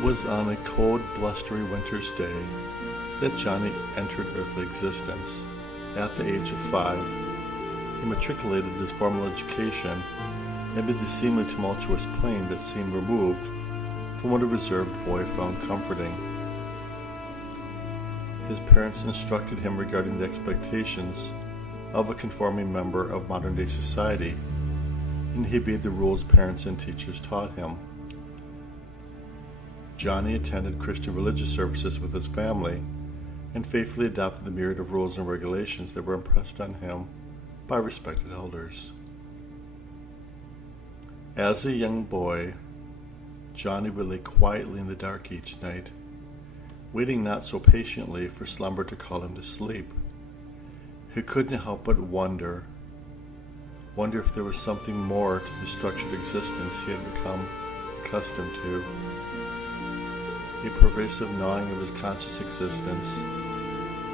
It was on a cold, blustery winter's day that Johnny entered earthly existence. At the age of 5, he matriculated his formal education amid the seemingly tumultuous plain that seemed removed from what a reserved boy found comforting. His parents instructed him regarding the expectations of a conforming member of modern-day society, and he obeyed the rules parents and teachers taught him. Johnny attended Christian religious services with his family and faithfully adopted the myriad of rules and regulations that were impressed on him by respected elders. As a young boy, Johnny would lay quietly in the dark each night, waiting not so patiently for slumber to call him to sleep. He couldn't help but wonder if there was something more to the structured existence he had become accustomed to. A pervasive gnawing of his conscious existence,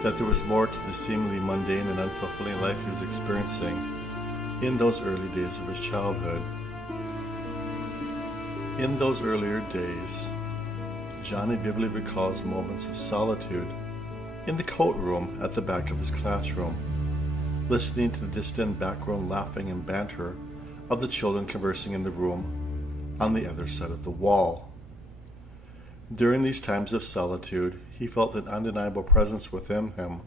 that there was more to the seemingly mundane and unfulfilling life he was experiencing in those early days of his childhood. In those earlier days, Johnny vividly recalls moments of solitude in the coat room at the back of his classroom, listening to the distant background laughing and banter of the children conversing in the room on the other side of the wall. During these times of solitude, he felt an undeniable presence within him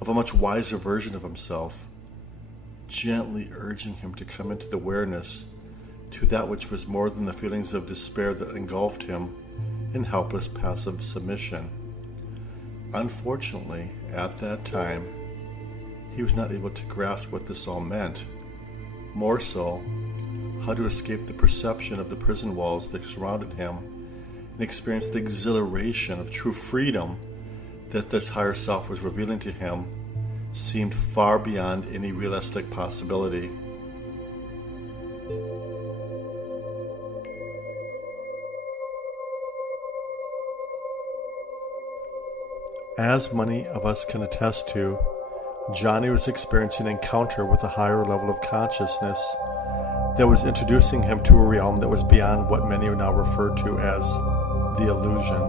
of a much wiser version of himself, gently urging him to come into the awareness to that which was more than the feelings of despair that engulfed him in helpless passive submission. Unfortunately, at that time, he was not able to grasp what this all meant. More so, how to escape the perception of the prison walls that surrounded him and experience the exhilaration of true freedom that this higher self was revealing to him seemed far beyond any realistic possibility. As many of us can attest to, Johnny was experiencing an encounter with a higher level of consciousness that was introducing him to a realm that was beyond what many now refer to as the illusion.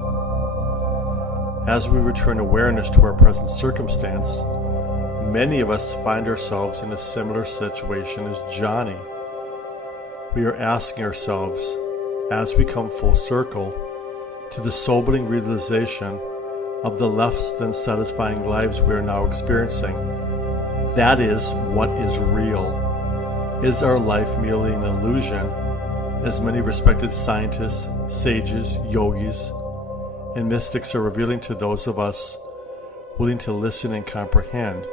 As we return awareness to our present circumstance, many of us find ourselves in a similar situation as Johnny. We are asking ourselves, as we come full circle, to the sobering realization of the less than satisfying lives we are now experiencing. That is what is real. Is our life merely an illusion, as many respected scientists, sages, yogis, and mystics are revealing to those of us willing to listen and comprehend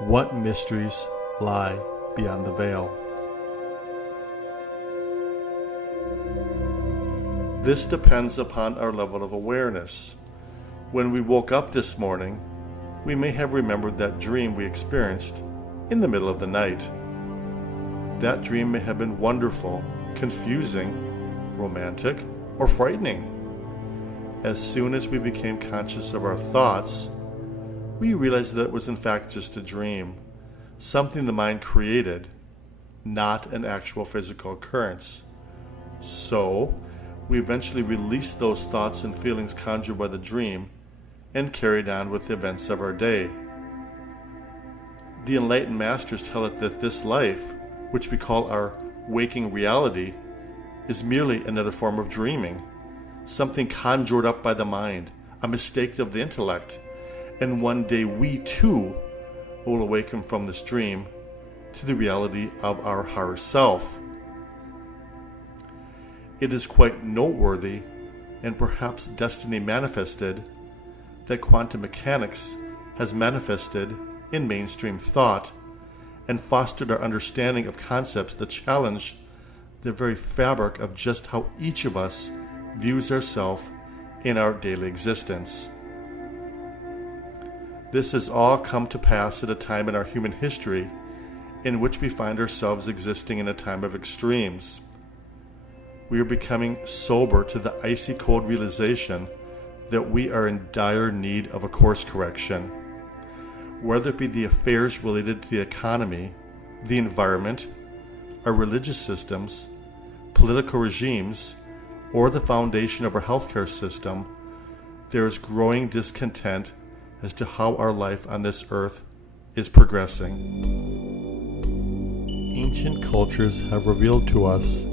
what mysteries lie beyond the veil? This depends upon our level of awareness. When we woke up this morning, we may have remembered that dream we experienced in the middle of the night. That dream may have been wonderful, confusing, romantic, or frightening. As soon as we became conscious of our thoughts, we realized that it was in fact just a dream, something the mind created, not an actual physical occurrence. So, we eventually released those thoughts and feelings conjured by the dream and carried on with the events of our day. The enlightened masters tell us that this life, which we call our waking reality, is merely another form of dreaming, something conjured up by the mind, a mistake of the intellect, and one day we too will awaken from this dream to the reality of our higher self. It is quite noteworthy, and perhaps destiny manifested, that quantum mechanics has manifested in mainstream thought and fostered our understanding of concepts that challenge the very fabric of just how each of us views ourselves in our daily existence. This has all come to pass at a time in our human history in which we find ourselves existing in a time of extremes. We are becoming sober to the icy cold realization that we are in dire need of a course correction. Whether it be the affairs related to the economy, the environment, our religious systems, political regimes, or the foundation of our healthcare system, there is growing discontent as to how our life on this earth is progressing. Ancient cultures have revealed to us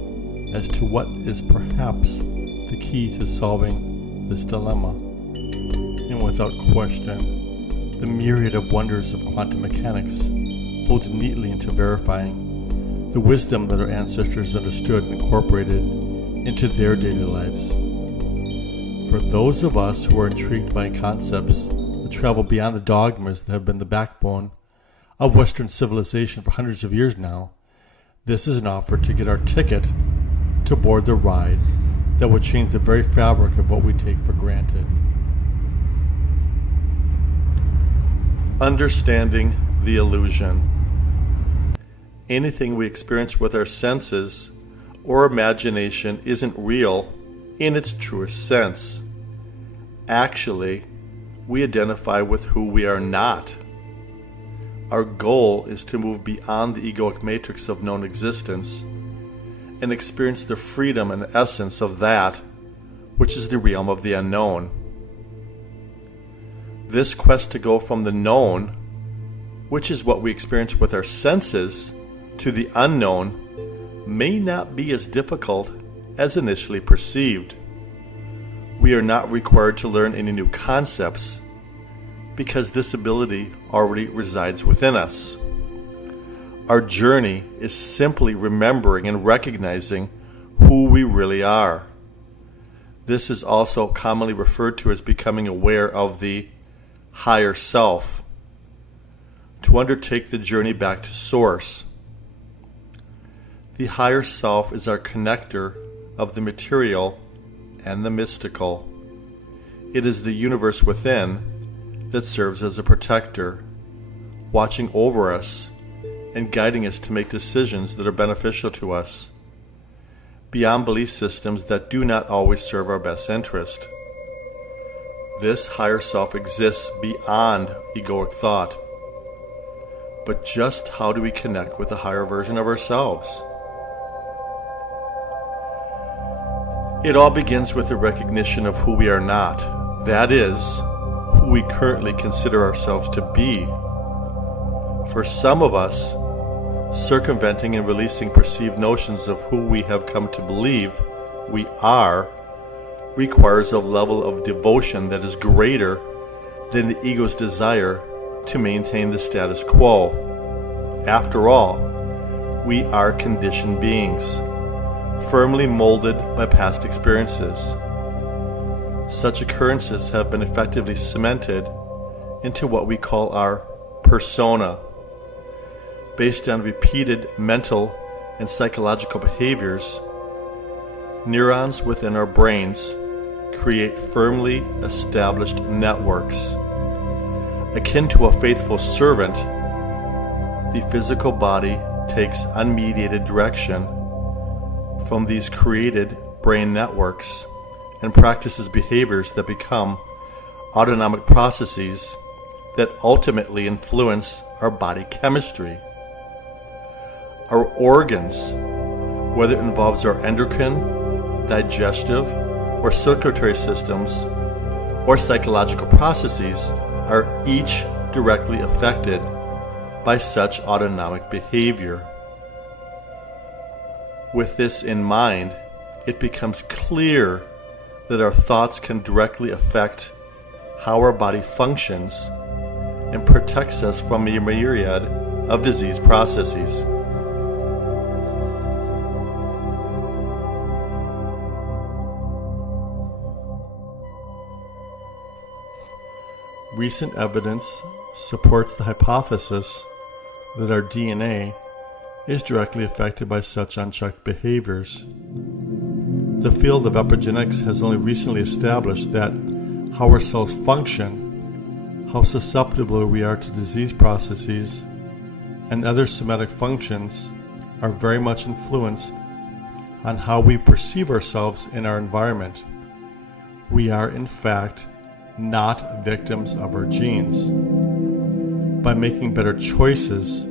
as to what is perhaps the key to solving this dilemma. And without question, the myriad of wonders of quantum mechanics folds neatly into verifying the wisdom that our ancestors understood and incorporated into their daily lives. For those of us who are intrigued by concepts that travel beyond the dogmas that have been the backbone of Western civilization for hundreds of years now, this is an offer to get our ticket to board the ride that would change the very fabric of what we take for granted. Understanding the illusion. Anything we experience with our senses or imagination isn't real in its truest sense. Actually, we identify with who we are not. Our goal is to move beyond the egoic matrix of known existence and experience the freedom and essence of that which is the realm of the unknown. This quest to go from the known, which is what we experience with our senses, to the unknown may not be as difficult as initially perceived. We are not required to learn any new concepts because this ability already resides within us. Our journey is simply remembering and recognizing who we really are. This is also commonly referred to as becoming aware of the higher self, to undertake the journey back to source. The higher self is our connector of the material and the mystical. It is the universe within that serves as a protector, watching over us and guiding us to make decisions that are beneficial to us, beyond belief systems that do not always serve our best interest. This higher self exists beyond egoic thought. But just how do we connect with the higher version of ourselves? It all begins with the recognition of who we are not. That is, who we currently consider ourselves to be. For some of us, circumventing and releasing perceived notions of who we have come to believe we are requires a level of devotion that is greater than the ego's desire to maintain the status quo. After all, we are conditioned beings, firmly molded by past experiences. Such occurrences have been effectively cemented into what we call our persona. Based on repeated mental and psychological behaviors, neurons within our brains create firmly established networks. Akin to a faithful servant, the physical body takes unmediated direction from these created brain networks and practices behaviors that become autonomic processes that ultimately influence our body chemistry. Our organs, whether it involves our endocrine, digestive, or circulatory systems, or psychological processes, are each directly affected by such autonomic behavior. With this in mind, it becomes clear that our thoughts can directly affect how our body functions and protects us from a myriad of disease processes. Recent evidence supports the hypothesis that our DNA is directly affected by such unchecked behaviors. The field of epigenetics has only recently established that how our cells function, how susceptible we are to disease processes, and other somatic functions are very much influenced on how we perceive ourselves in our environment. We are, in fact, not victims of our genes. By making better choices,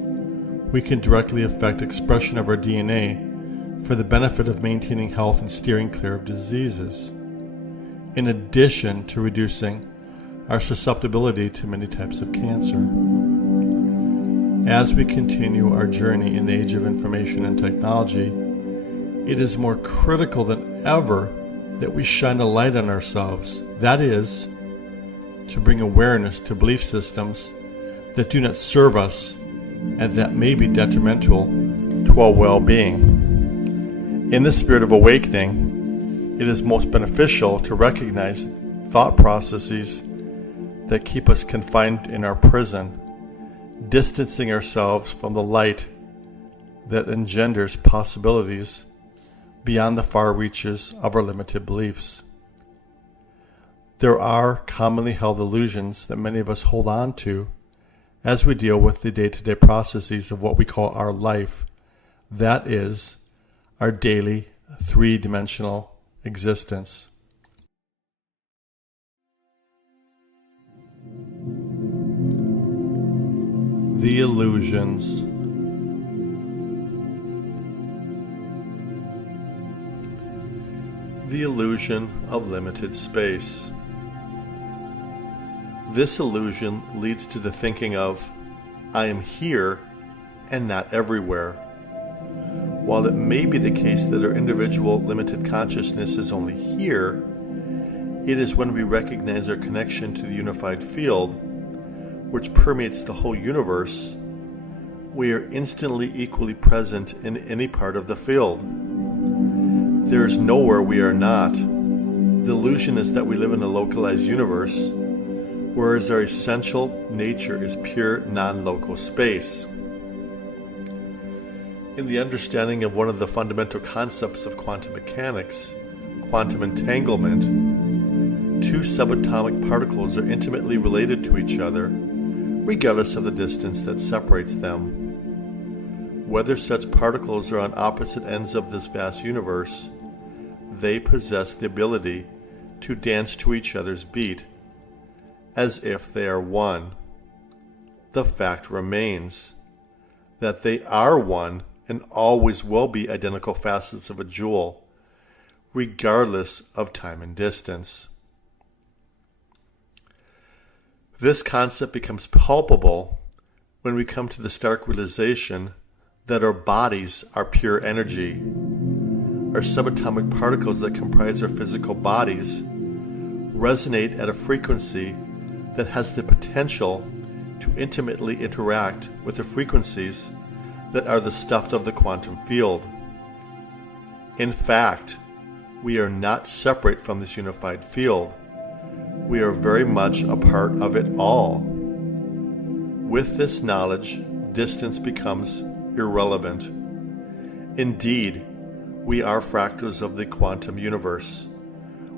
we can directly affect expression of our DNA for the benefit of maintaining health and steering clear of diseases, in addition to reducing our susceptibility to many types of cancer. As we continue our journey in the age of information and technology, it is more critical than ever that we shine a light on ourselves. That is, to bring awareness to belief systems that do not serve us and that may be detrimental to our well-being. In the spirit of awakening, it is most beneficial to recognize thought processes that keep us confined in our prison, distancing ourselves from the light that engenders possibilities beyond the far reaches of our limited beliefs. There are commonly held illusions that many of us hold on to as we deal with the day-to-day processes of what we call our life, that is, our daily three-dimensional existence. The illusions. The illusion of limited space. This illusion leads to the thinking of, I am here and not everywhere. While it may be the case that our individual limited consciousness is only here, it is when we recognize our connection to the unified field, which permeates the whole universe, we are instantly equally present in any part of the field. There is nowhere we are not. The illusion is that we live in a localized universe, whereas our essential nature is pure non-local space. In the understanding of one of the fundamental concepts of quantum mechanics, quantum entanglement, two subatomic particles are intimately related to each other, regardless of the distance that separates them. Whether such particles are on opposite ends of this vast universe, they possess the ability to dance to each other's beat, as if they are one. The fact remains that they are one and always will be identical facets of a jewel, regardless of time and distance. This concept becomes palpable when we come to the stark realization that our bodies are pure energy. Our subatomic particles that comprise our physical bodies resonate at a frequency that has the potential to intimately interact with the frequencies that are the stuff of the quantum field. In fact, we are not separate from this unified field. We are very much a part of it all. With this knowledge, distance becomes irrelevant. Indeed, we are fractals of the quantum universe.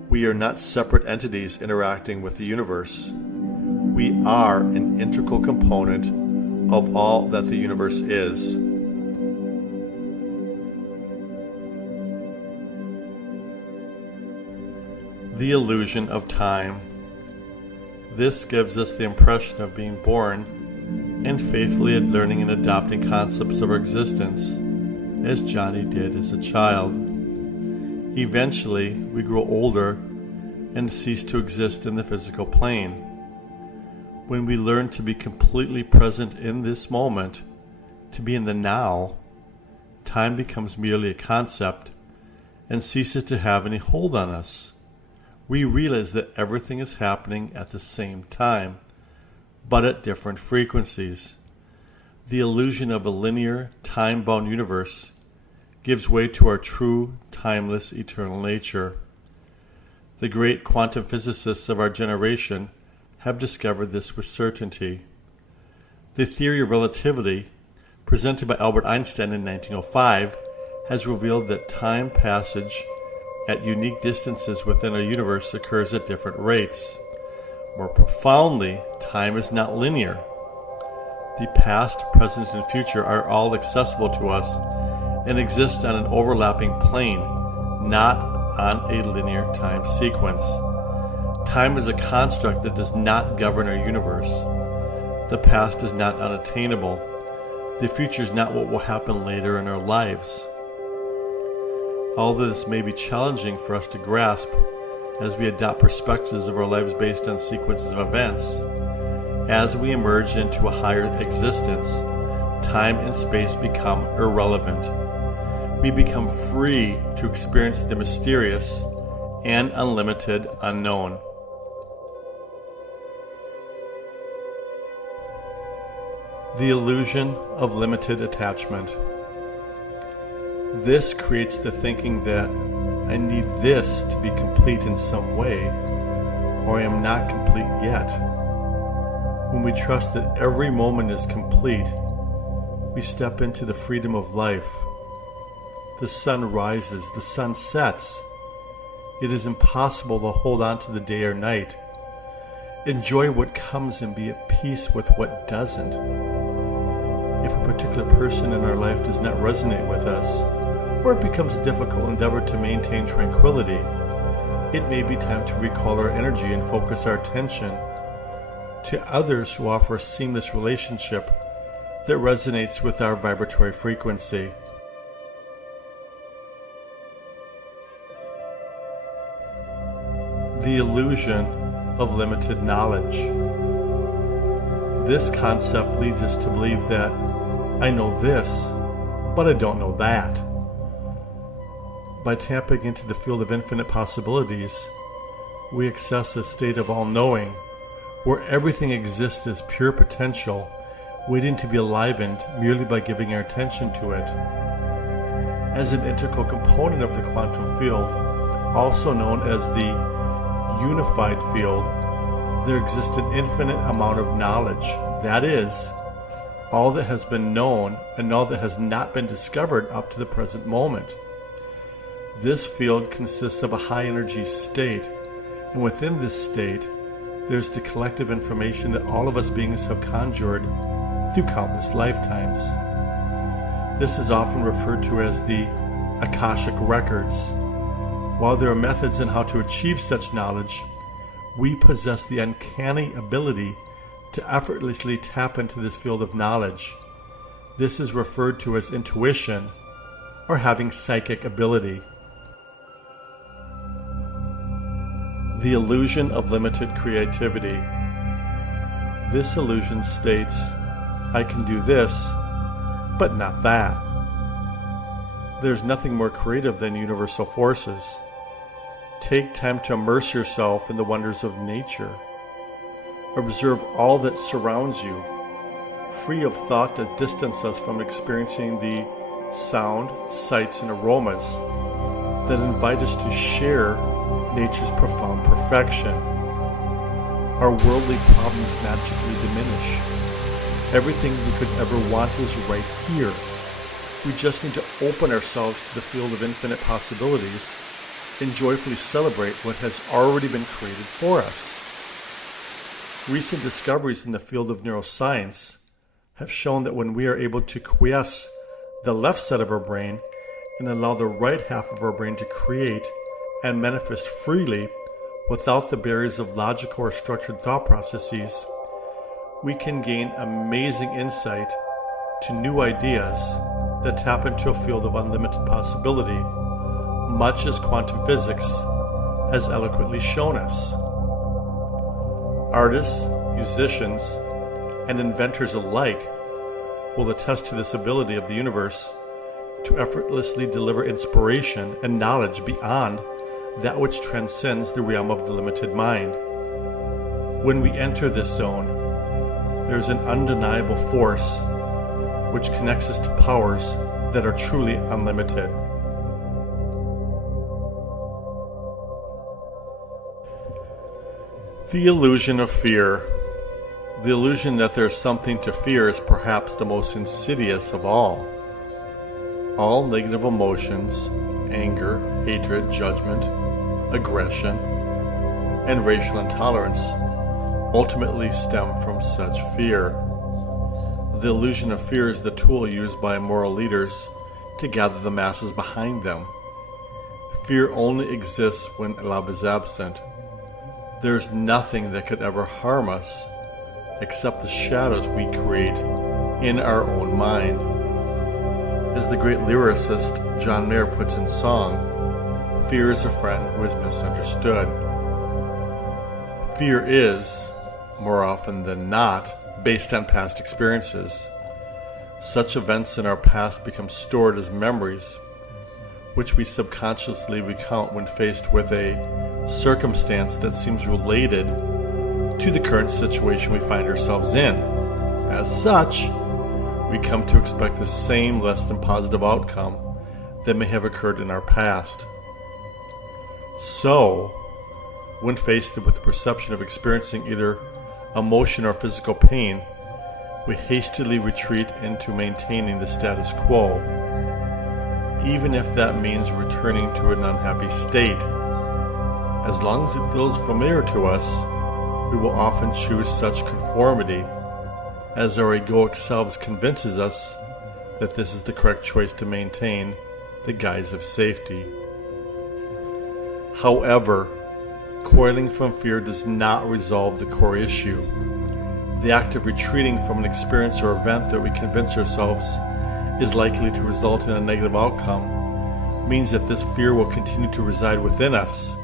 We are not separate entities interacting with the universe. We are an integral component of all that the universe is. The illusion of time. This gives us the impression of being born and faithfully learning and adopting concepts of our existence, as Johnny did as a child. Eventually, we grow older and cease to exist in the physical plane. When we learn to be completely present in this moment, to be in the now, time becomes merely a concept and ceases to have any hold on us. We realize that everything is happening at the same time, but at different frequencies. The illusion of a linear, time-bound universe gives way to our true, timeless, eternal nature. The great quantum physicists of our generation have discovered this with certainty. The theory of relativity, presented by Albert Einstein in 1905, has revealed that time passage at unique distances within our universe occurs at different rates. More profoundly, time is not linear. The past, present, and future are all accessible to us and exist on an overlapping plane, not on a linear time sequence. Time is a construct that does not govern our universe. The past is not unattainable. The future is not what will happen later in our lives. Although this may be challenging for us to grasp as we adopt perspectives of our lives based on sequences of events, as we emerge into a higher existence, time and space become irrelevant. We become free to experience the mysterious and unlimited unknown. The illusion of limited attachment. This creates the thinking that I need this to be complete in some way, or I am not complete yet. When we trust that every moment is complete, we step into the freedom of life. The sun rises, the sun sets. It is impossible to hold on to the day or night. Enjoy what comes and be at peace with what doesn't. If a particular person in our life does not resonate with us, or it becomes a difficult endeavor to maintain tranquility, it may be time to recall our energy and focus our attention to others who offer a seamless relationship that resonates with our vibratory frequency. The illusion of limited knowledge. This concept leads us to believe that I know this, but I don't know that. By tapping into the field of infinite possibilities, we access a state of all-knowing, where everything exists as pure potential, waiting to be enlivened merely by giving our attention to it. As an integral component of the quantum field, also known as the unified field, there exists an infinite amount of knowledge. That is, all that has been known and all that has not been discovered up to the present moment. This field consists of a high energy state, and within this state, there's the collective information that all of us beings have conjured through countless lifetimes. This is often referred to as the Akashic Records. While there are methods in how to achieve such knowledge, we possess the uncanny ability to effortlessly tap into this field of knowledge. This is referred to as intuition, or having psychic ability. The illusion of limited creativity. This illusion states, I can do this, but not that. There's nothing more creative than universal forces. Take time to immerse yourself in the wonders of nature. Observe all that surrounds you, free of thought that distance us from experiencing the sound, sights, and aromas that invite us to share nature's profound perfection. Our worldly problems magically diminish. Everything we could ever want is right here. We just need to open ourselves to the field of infinite possibilities and joyfully celebrate what has already been created for us. Recent discoveries in the field of neuroscience have shown that when we are able to quiesce the left side of our brain and allow the right half of our brain to create and manifest freely without the barriers of logical or structured thought processes, we can gain amazing insight to new ideas that tap into a field of unlimited possibility, much as quantum physics has eloquently shown us. Artists, musicians, and inventors alike will attest to this ability of the universe to effortlessly deliver inspiration and knowledge beyond that which transcends the realm of the limited mind. When we enter this zone, there is an undeniable force which connects us to powers that are truly unlimited. The illusion of fear. The illusion that there is something to fear is perhaps the most insidious of all. All negative emotions, anger, hatred, judgment, aggression, and racial intolerance ultimately stem from such fear. The illusion of fear is the tool used by moral leaders to gather the masses behind them. Fear only exists when love is absent. There's nothing that could ever harm us except the shadows we create in our own mind. As the great lyricist John Mayer puts in song, fear is a friend who is misunderstood. Fear is, more often than not, based on past experiences. Such events in our past become stored as memories, which we subconsciously recount when faced with a circumstance that seems related to the current situation we find ourselves in. As such, we come to expect the same less than positive outcome that may have occurred in our past. So, when faced with the perception of experiencing either emotion or physical pain, we hastily retreat into maintaining the status quo, even if that means returning to an unhappy state. As long as it feels familiar to us, we will often choose such conformity, as our egoic selves convinces us that this is the correct choice to maintain the guise of safety. However, coiling from fear does not resolve the core issue. The act of retreating from an experience or event that we convince ourselves is likely to result in a negative outcome means that this fear will continue to reside within us,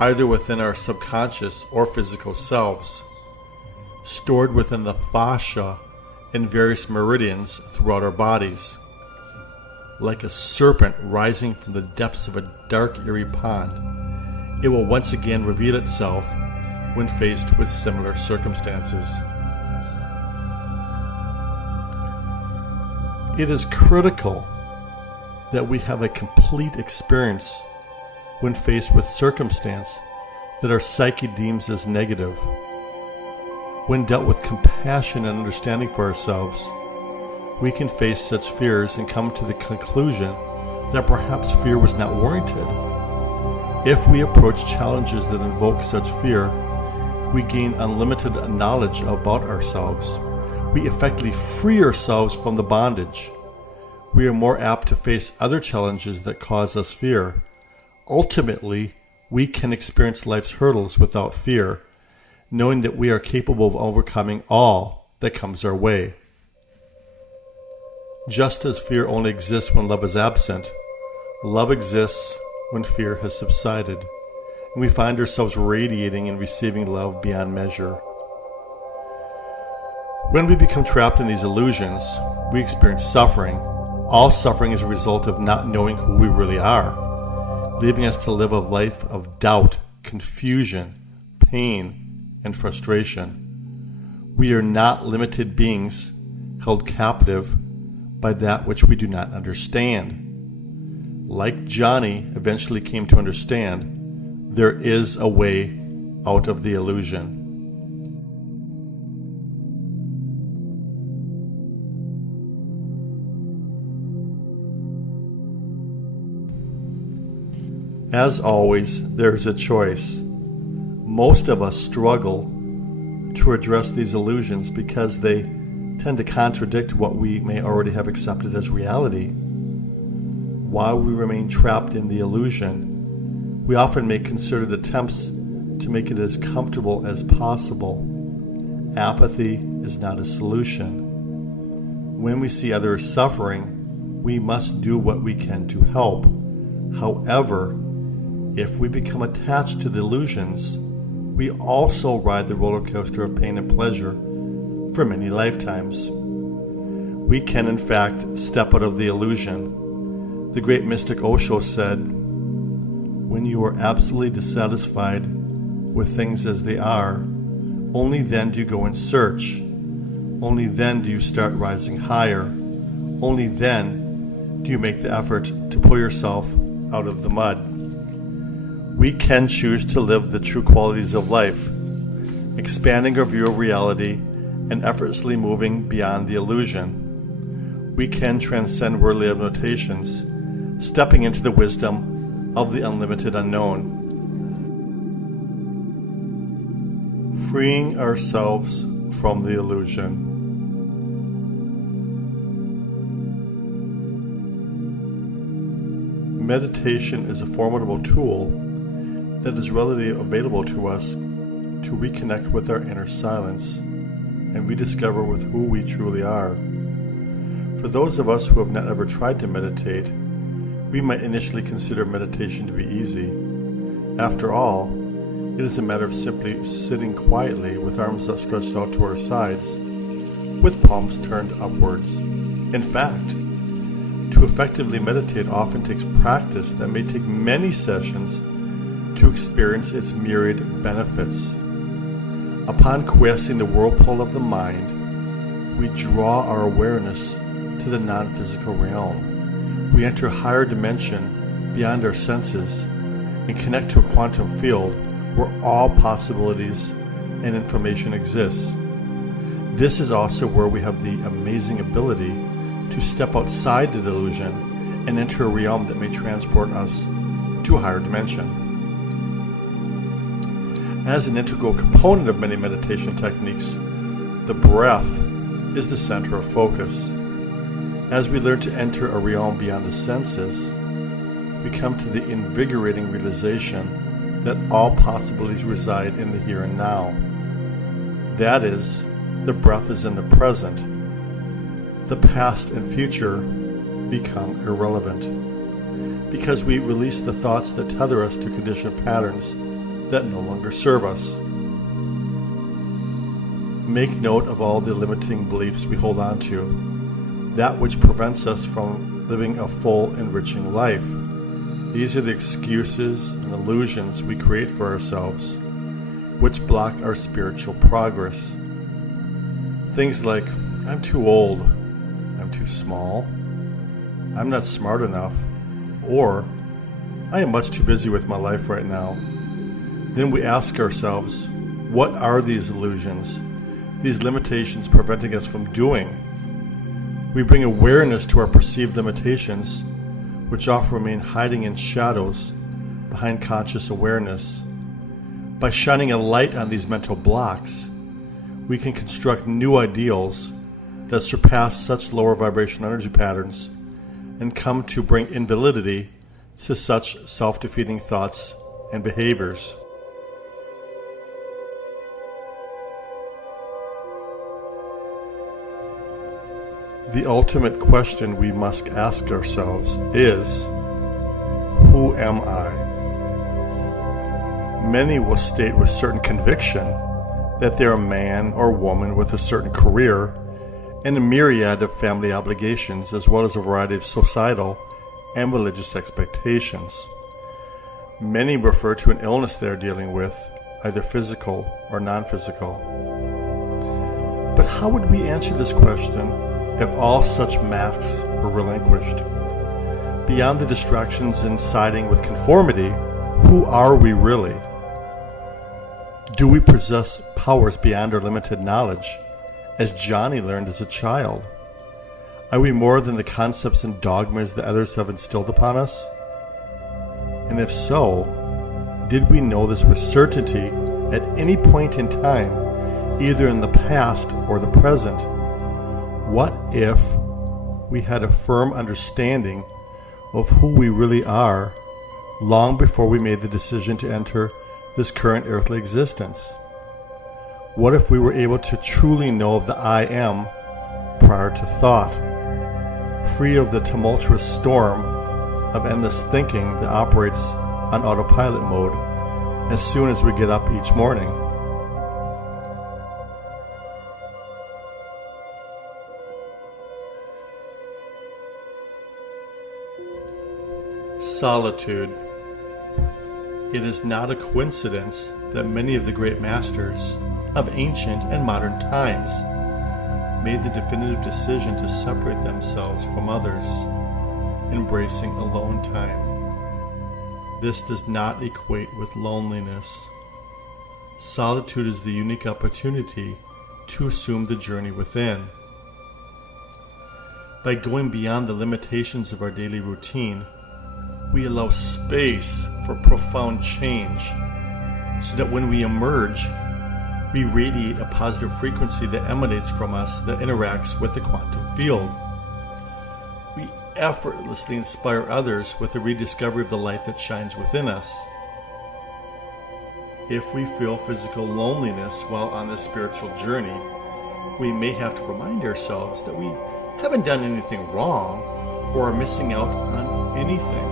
either within our subconscious or physical selves, stored within the fascia and various meridians throughout our bodies. Like a serpent rising from the depths of a dark, eerie pond, it will once again reveal itself when faced with similar circumstances. It is critical that we have a complete experience when faced with circumstance that our psyche deems as negative. When dealt with compassion and understanding for ourselves, we can face such fears and come to the conclusion that perhaps fear was not warranted. If we approach challenges that invoke such fear, we gain unlimited knowledge about ourselves. We effectively free ourselves from the bondage. We are more apt to face other challenges that cause us fear. Ultimately, we can experience life's hurdles without fear, knowing that we are capable of overcoming all that comes our way. Just as fear only exists when love is absent, love exists when fear has subsided, and we find ourselves radiating and receiving love beyond measure. When we become trapped in these illusions, we experience suffering. All suffering is a result of not knowing who we really are, leaving us to live a life of doubt, confusion, pain, and frustration. We are not limited beings held captive by that which we do not understand. Like Johnny eventually came to understand, there is a way out of the illusion. As always, there is a choice. Most of us struggle to address these illusions because they tend to contradict what we may already have accepted as reality. While we remain trapped in the illusion, we often make concerted attempts to make it as comfortable as possible. Apathy is not a solution. When we see others suffering, we must do what we can to help. However, if we become attached to the illusions, we also ride the roller coaster of pain and pleasure for many lifetimes. We can, in fact, step out of the illusion. The great mystic Osho said, "When you are absolutely dissatisfied with things as they are, only then do you go in search. Only then do you start rising higher. Only then do you make the effort to pull yourself out of the mud." We can choose to live the true qualities of life, expanding our view of reality and effortlessly moving beyond the illusion. We can transcend worldly limitations, stepping into the wisdom of the unlimited unknown. Freeing ourselves from the illusion. Meditation is a formidable tool that is readily available to us to reconnect with our inner silence and rediscover with who we truly are. For For those of us who have not ever tried to meditate, we might initially consider meditation to be easy. After all, it is a matter of simply sitting quietly with arms stretched out to our sides, with palms turned upwards. In fact, to effectively meditate often takes practice that may take many sessions to experience its myriad benefits. Upon quiescing the whirlpool of the mind, we draw our awareness to the non-physical realm. We enter a higher dimension beyond our senses and connect to a quantum field where all possibilities and information exists. This is also where we have the amazing ability to step outside the delusion and enter a realm that may transport us to a higher dimension. As an integral component of many meditation techniques, the breath is the center of focus. As we learn to enter a realm beyond the senses, we come to the invigorating realization that all possibilities reside in the here and now. That is, the breath is in the present. The past and future become irrelevant because we release the thoughts that tether us to conditioned patterns that no longer serve us. Make note of all the limiting beliefs we hold on to, that which prevents us from living a full, enriching life. These are the excuses and illusions we create for ourselves, which block our spiritual progress. Things like, I'm too old, I'm too small, I'm not smart enough, or I am much too busy with my life right now. Then we ask ourselves, what are these illusions, these limitations preventing us from doing? We bring awareness to our perceived limitations, which often remain hiding in shadows behind conscious awareness. By shining a light on these mental blocks, we can construct new ideals that surpass such lower vibrational energy patterns and come to bring invalidity to such self-defeating thoughts and behaviors. The ultimate question we must ask ourselves is, who am I? Many will state with certain conviction that they're a man or woman with a certain career and a myriad of family obligations, as well as a variety of societal and religious expectations. Many refer to an illness they're dealing with, either physical or non-physical. But how would we answer this question if all such masks were relinquished? Beyond the distractions in siding with conformity, who are we really? Do we possess powers beyond our limited knowledge, as Johnny learned as a child? Are we more than the concepts and dogmas that others have instilled upon us? And if so, did we know this with certainty at any point in time, either in the past or the present? What if we had a firm understanding of who we really are long before we made the decision to enter this current earthly existence? What if we were able to truly know the I am prior to thought, free of the tumultuous storm of endless thinking that operates on autopilot mode as soon as we get up each morning? Solitude. It is not a coincidence that many of the great masters of ancient and modern times made the definitive decision to separate themselves from others, embracing alone time. This does not equate with loneliness. Solitude is the unique opportunity to assume the journey within. By going beyond the limitations of our daily routine, we allow space for profound change, so that when we emerge, we radiate a positive frequency that emanates from us that interacts with the quantum field. We effortlessly inspire others with the rediscovery of the light that shines within us. If we feel physical loneliness while on this spiritual journey, we may have to remind ourselves that we haven't done anything wrong or are missing out on anything.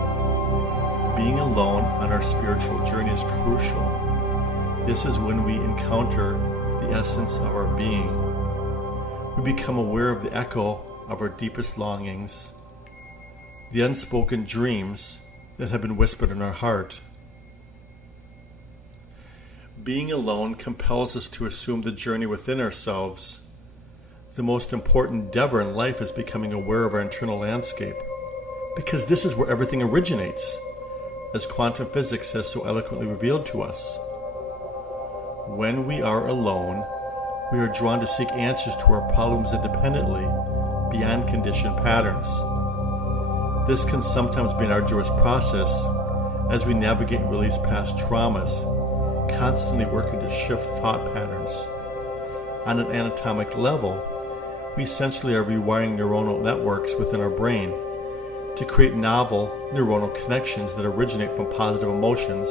Being alone on our spiritual journey is crucial. This is when we encounter the essence of our being. We become aware of the echo of our deepest longings, the unspoken dreams that have been whispered in our heart. Being alone compels us to assume the journey within ourselves. The most important endeavor in life is becoming aware of our internal landscape, because this is where everything originates, as quantum physics has so eloquently revealed to us. When we are alone, we are drawn to seek answers to our problems independently, beyond conditioned patterns. This can sometimes be an arduous process as we navigate and release past traumas, constantly working to shift thought patterns. On an anatomic level, we essentially are rewiring neuronal networks within our brain to create novel neuronal connections that originate from positive emotions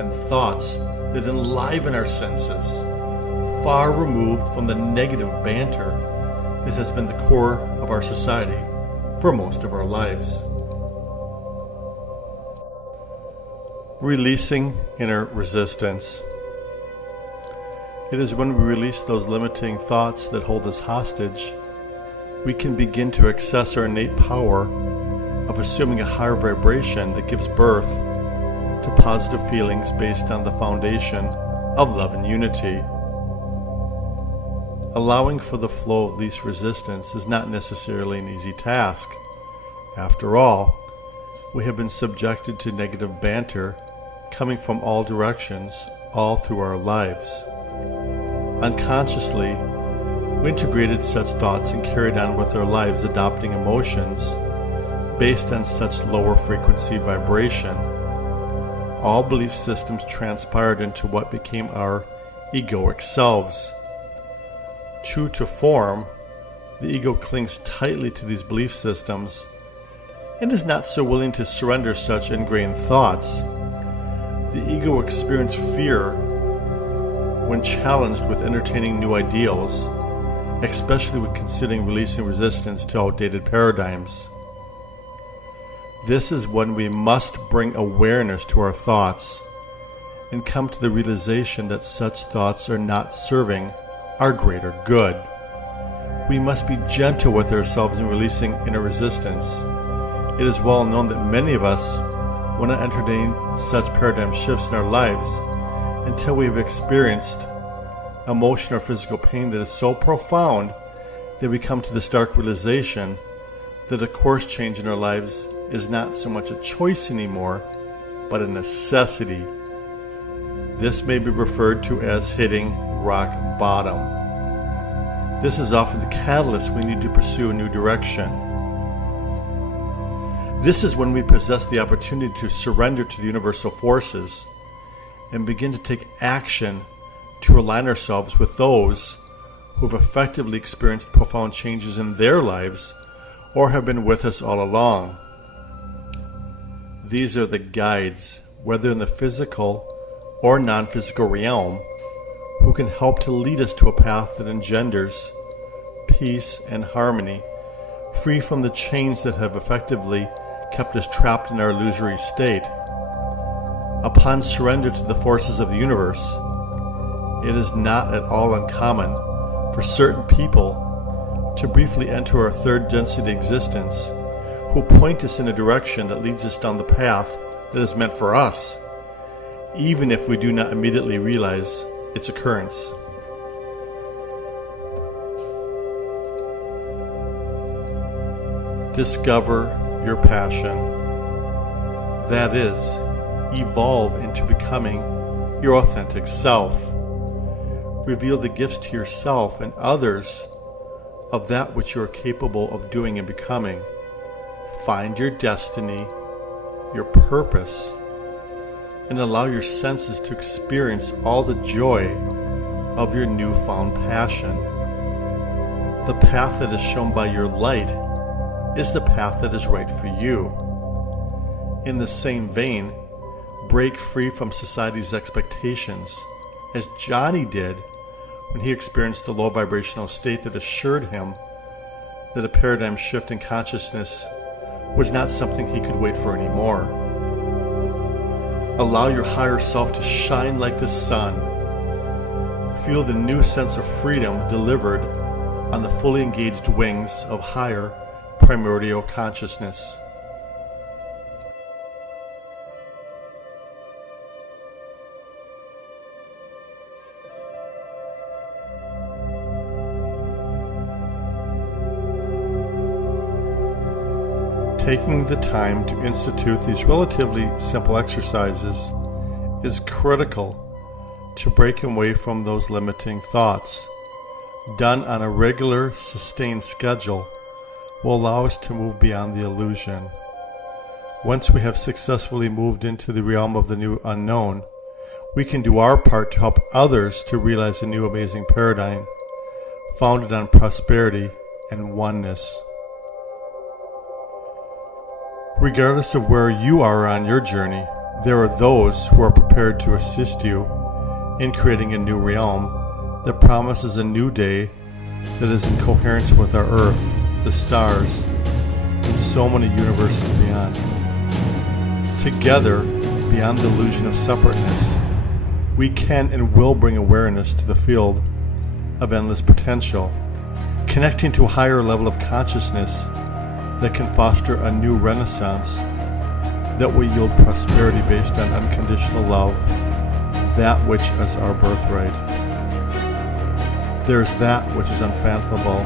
and thoughts that enliven our senses, far removed from the negative banter that has been the core of our society for most of our lives. Releasing inner resistance. It is when we release those limiting thoughts that hold us hostage, we can begin to access our innate power of assuming a higher vibration that gives birth to positive feelings based on the foundation of love and unity. Allowing for the flow of least resistance is not necessarily an easy task. After all, we have been subjected to negative banter coming from all directions all through our lives. Unconsciously, we integrated such thoughts and carried on with our lives adopting emotions based on such lower frequency vibration. All belief systems transpired into what became our egoic selves. True to form, the ego clings tightly to these belief systems and is not so willing to surrender such ingrained thoughts. The ego experienced fear when challenged with entertaining new ideals, especially when considering releasing resistance to outdated paradigms. This is when we must bring awareness to our thoughts and come to the realization that such thoughts are not serving our greater good. We must be gentle with ourselves in releasing inner resistance. It is well known that many of us will not entertain such paradigm shifts in our lives until we have experienced emotional or physical pain that is so profound that we come to the stark realization that a course change in our lives is not so much a choice anymore, but a necessity. This may be referred to as hitting rock bottom. This is often the catalyst we need to pursue a new direction. This is when we possess the opportunity to surrender to the universal forces and begin to take action to align ourselves with those who have effectively experienced profound changes in their lives or have been with us all along. These are the guides, whether in the physical or non-physical realm, who can help to lead us to a path that engenders peace and harmony, free from the chains that have effectively kept us trapped in our illusory state. Upon surrender to the forces of the universe, it is not at all uncommon for certain people to briefly enter our third density existence, who point us in a direction that leads us down the path that is meant for us, even if we do not immediately realize its occurrence. Discover your passion. That is, evolve into becoming your authentic self. Reveal the gifts to yourself and others of that which you are capable of doing and becoming. Find your destiny, your purpose, and allow your senses to experience all the joy of your newfound passion. The path that is shown by your light is the path that is right for you. In the same vein, break free from society's expectations, as Johnny did when he experienced the low vibrational state that assured him that a paradigm shift in consciousness was not something he could wait for anymore. Allow your higher self to shine like the sun. Feel the new sense of freedom delivered on the fully engaged wings of higher primordial consciousness. Taking the time to institute these relatively simple exercises is critical to break away from those limiting thoughts. Done on a regular, sustained schedule will allow us to move beyond the illusion. Once we have successfully moved into the realm of the new unknown, we can do our part to help others to realize a new amazing paradigm founded on prosperity and oneness. Regardless of where you are on your journey, there are those who are prepared to assist you in creating a new realm that promises a new day that is in coherence with our Earth, the stars, and so many universes beyond. Together, beyond the illusion of separateness, we can and will bring awareness to the field of endless potential, connecting to a higher level of consciousness that can foster a new renaissance that will yield prosperity based on unconditional love, that which is our birthright. There is that which is unfathomable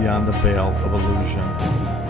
beyond the veil of illusion.